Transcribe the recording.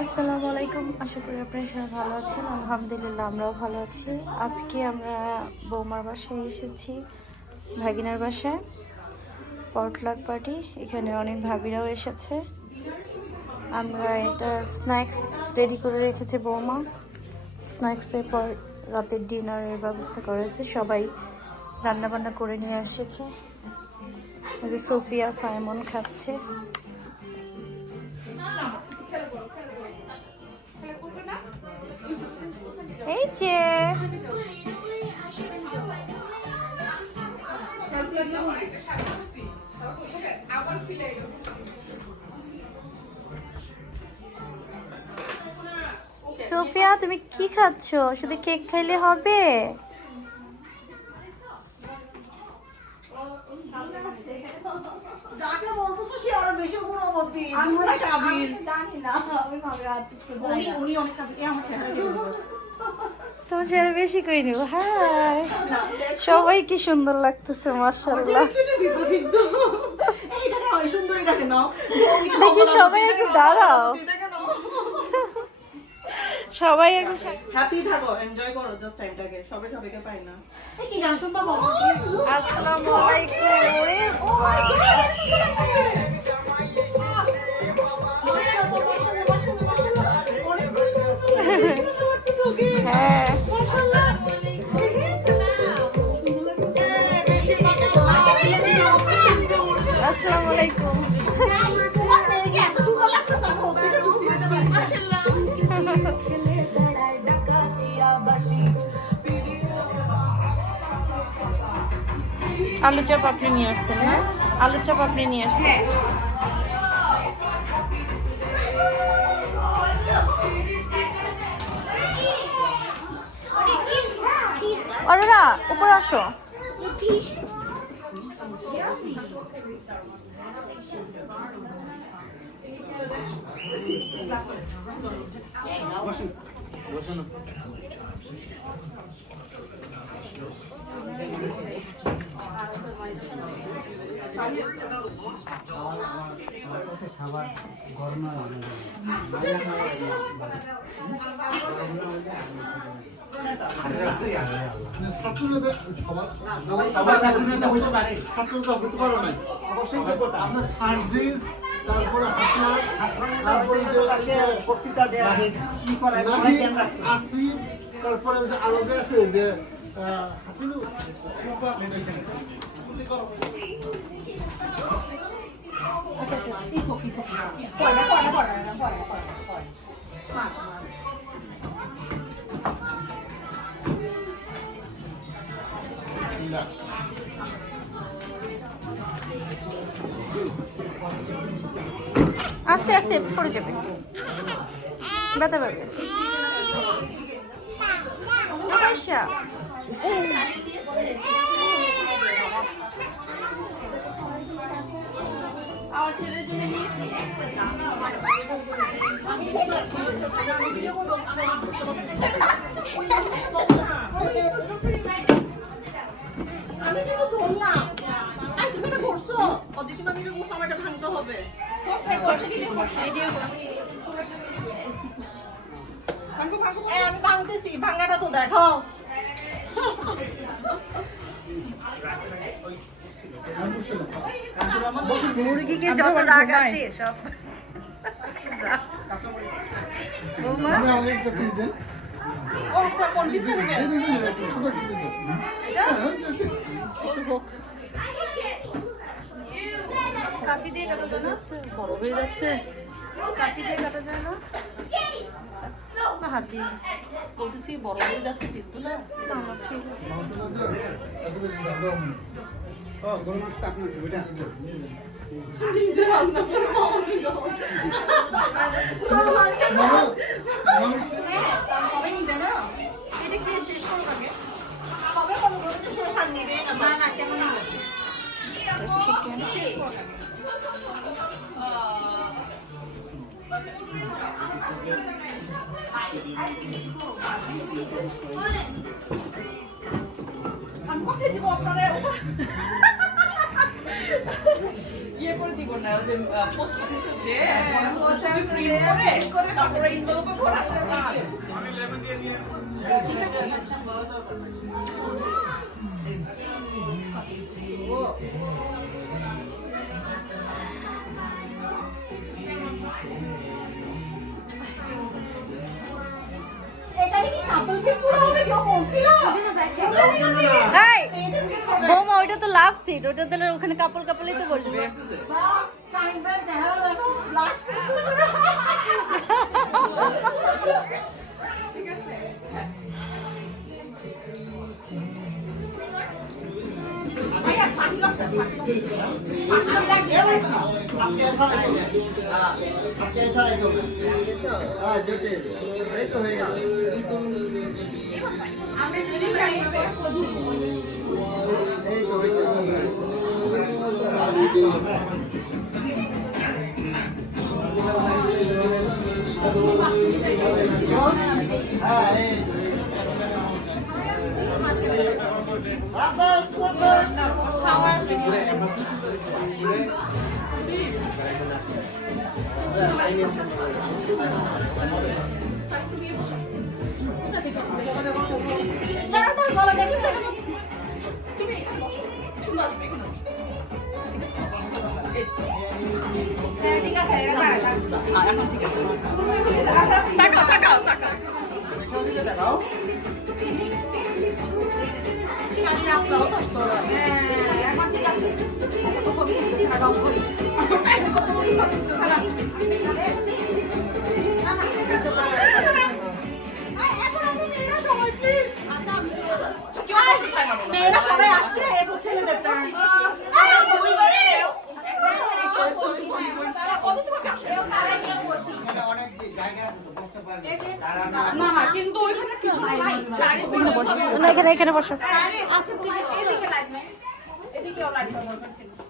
আসসালামু আলাইকুম, আশা করি আপনারা সবাই ভালো আছেন। আলহামদুলিল্লাহ আমরাও ভালো আছি। আজকে আমরা বৌমার বাসায় এসেছি, ভাগিনার বাসায় পটলাক পার্টি। এখানে অনেক ভাবিরাও এসেছে। আমরা এটা স্ন্যাক্স রেডি করে রেখেছি বৌমা। স্ন্যাক্সের পর রাতের ডিনারের ব্যবস্থা করেছে, সবাই রান্নাবান্না করে নিয়ে এসেছে। এই যে সোফিয়া সাইমন খাচ্ছে। এই যে সোফিয়া, তুমি কি খাচ্ছ? শুধু কেক খাইলে হবে? যাকে বলতেছো সে আরো বেশি গুণবতী। আমরা জানি না, আমি ভাবে উনি অনেক কাবিল। এই আমার চেহারা কেমন? তোমার চেহারা বেশি করে নিব। হাই, সবাই কি সুন্দর লাগতেছে, মাশাআল্লাহ। এইটাকে হয় সুন্দরীটাকে নাও। দেখি সবাই একটু দাঁড়াও, সবাই একটু হ্যাপি থাকো, এনজয় করো, জাস্ট টাইমটাকে। সবাই সবাইকে পাই না। এই কি গান শুনবা বাবা? আসসালামু আলাইকুম। ওরে হ্যাঁ, আসসালামু আলাইকুম। আলু চপ আপনি নিয়ে আসছেন? হ্যাঁ, আলু চপ আপনি নিয়ে আসছেন। অরোরা, উপর আসো। খাবার গরম তারপরে আসিফ, তারপরে আলাদা আছে যে হাসিনু আস্তে আস্তে পড়ে যাবে, ব্যথা পাবে। আয়শা, আমি কিন্তু ধরলাম। আই তুমি এটা করছো? অদিতি মামি এটা করছো, আমার এটা ভাঙতে হবে। ভিডিও করছি। ভাঙো ভাঙো। আমি ভাঙতেছি, ভাঙাটা তো দেখো। মুরগিকে যত রাগ আছে সব বৌমা। একটা পিস দেন। ও আচ্ছা, কোন পিসটা নেবে? ছোট একটা পিস দেন। ছোট হোক। কাঁচি দিয়ে কাটা যায় না? বড় হয়ে যাচ্ছে। কাঁচি দিয়ে কাটা যায় না? না, হাত দিয়ে। বলতেছি বড় হয়ে যাচ্ছে পিসগুলো। আমার ঠিক আছে। গরম মশলা আপনার ওইটা সবাই নিবে না? এটা খেয়ে শেষ করো আগে। সবাই কোনো বলতে শেষ আর নিবে না। না না, কেন নিবে? চিকেন শেষ করো আগে। আমি পাঠিয়ে দিব আপনারা। ইয়ে করে দিব না ওই যে পোস্ট অফিসে যে ছবি প্রিন্ট করে তারপরে ইনভলভে ভরা এখানে কি কাপল ফিট পুরো হবে কেউ বলছিল এই বৌমা ওইটা তো লাভ সিট, ওটা দিলে ওখানে কাপল কাপলই তো বসবে। শাহিন ভাই দেখা দেখো লাস্ট ভাইয়া সানগ্লাস আজকে এসা নাই আজকে এসা নাই তো হ্যাঁ যেতে এই তো হয়ে গেছে এই তো হয়েছে হ্যাঁ এই ঠিক আছে এখন ঠিক আছে তাকাও তাকাও তাকাও দেখাও এখন ঠিক আছে ছবি তুলছি না ডক করি কত বড় ছবি তুলছে না এখন আপনি মেয়েরা সবাই প্লিজ মেয়েরা সবাই আসছে এরপর ছেলেদেরটা অনেক জায়গা আছে তো বসতে পারবে না না কিন্তু ওইখানে কিছু নাই না, এখানে বসো। এদিকে লাইট নাই এদিকেও লাইট